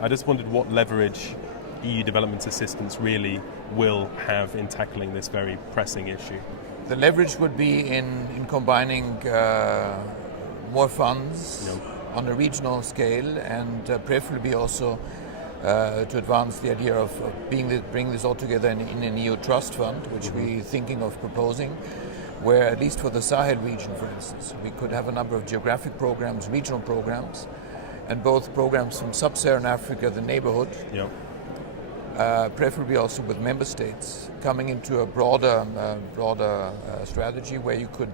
I just wondered what leverage EU development assistance really will have in tackling this very pressing issue. The leverage would be in combining more funds on a regional scale, and preferably also to advance the idea of bringing this all together in an EU trust fund, which we're thinking of proposing, where at least for the Sahel region, for instance, we could have a number of geographic programs, regional programs, and both programs from sub-Saharan Africa, the neighborhood, preferably also with member states, coming into a broader strategy where you could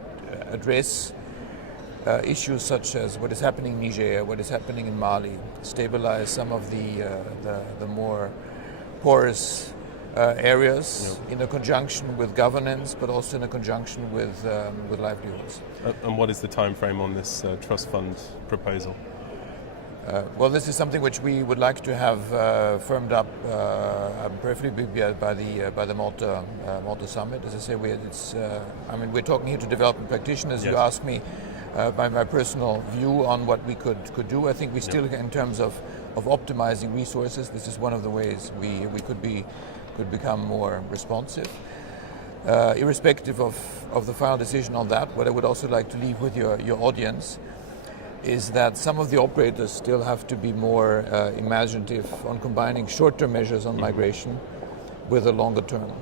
address issues such as what is happening in Niger, what is happening in Mali, stabilize some of the more porous areas in a conjunction with governance, but also in a conjunction with livelihoods. And what is the time frame on this trust fund proposal? Well, this is something which we would like to have firmed up, preferably by the Malta summit. As I say, we're talking here to development practitioners. Yes. You asked me by my personal view on what we could do. I think we still, in terms of optimizing resources, this is one of the ways we could become more responsive. Irrespective of the final decision on that, what I would also like to leave with your audience is that some of the operators still have to be more imaginative on combining short-term measures on migration with a longer term.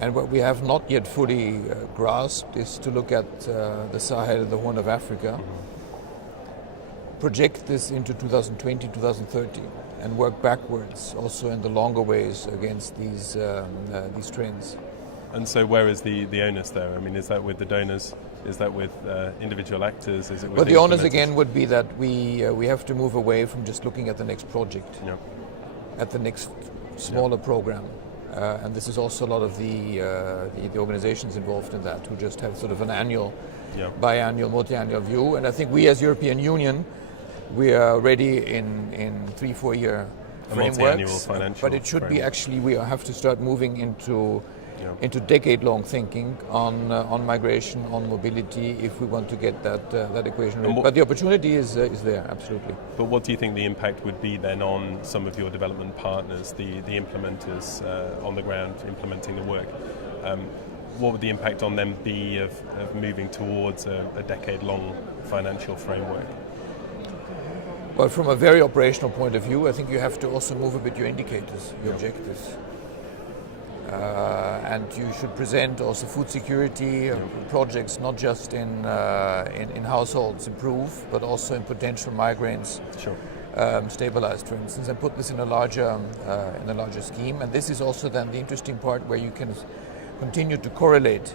And what we have not yet fully grasped is to look at the Sahel, the Horn of Africa, project this into 2020, 2030, and work backwards also in the longer ways against these trends. And so where is the onus there? I mean, is that with the donors? Is that with individual actors? Is it with well, the onus again would be that we have to move away from just looking at the next project, at the next smaller program. And this is also a lot of the organizations involved in that, who just have sort of an annual, biannual, multi-annual view. And I think we as European Union, we are ready in 3-4 year frameworks, but it should be actually, we have to start moving into decade-long thinking on migration, on mobility, if we want to get that equation right. But the opportunity is there, absolutely. But what do you think the impact would be then on some of your development partners, the implementers on the ground implementing the work? What would the impact on them be of moving towards a decade-long financial framework? Well, from a very operational point of view, I think you have to also move a bit your indicators, your objectives. And you should present also food security projects, not just in households improve, but also in potential migrants stabilized, for instance, and put this in a larger scheme. And this is also then the interesting part where you can continue to correlate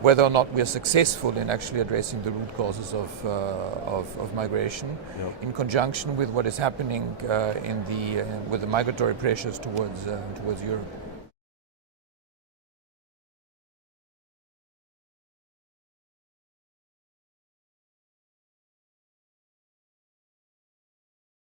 whether or not we are successful in actually addressing the root causes of migration, in conjunction with what is happening with the migratory pressures towards Europe.